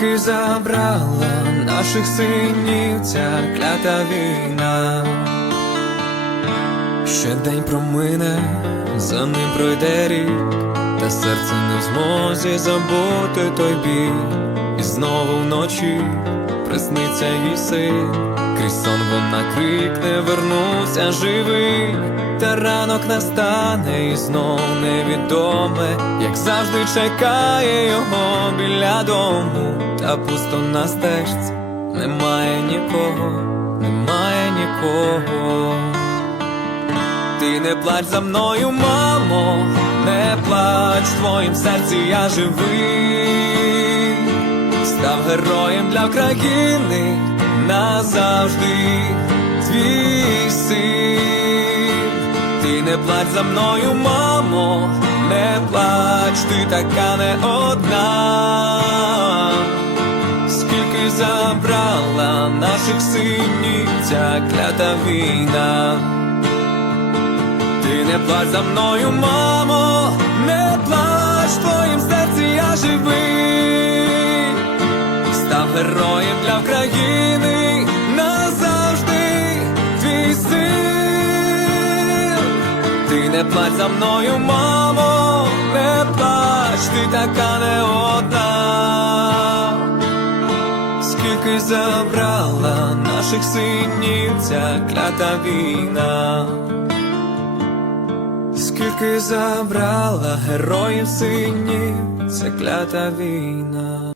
Скільки забрала наших синів ця клята війна, ще день промине, за ним пройде рік, та серце не в змозі забути той біль, і знову вночі присниться їй син, крізь сон вона крикне, вернуся живий, та ранок настане і знов невідоме, як завжди чекає його біля дому, та пусто на стежці, немає нікого, немає нікого. Ти не плач за мною, мамо, не плач, в твоїм серці я живий, став героєм для країни назавжди твій син. Ти не плач за мною, мамо, не плач, ти така не одна. Забрала наших синів ця клята війна. Ти не плач за мною, мамо, не плач, твоїм серці я живий, став героєм для України назавжди твій син. Ти не плач за мною, мамо, не плач, ти така не одна. Скільки забрала наших синів ця клята війна. Скільки забрала героїв синів ця клята війна.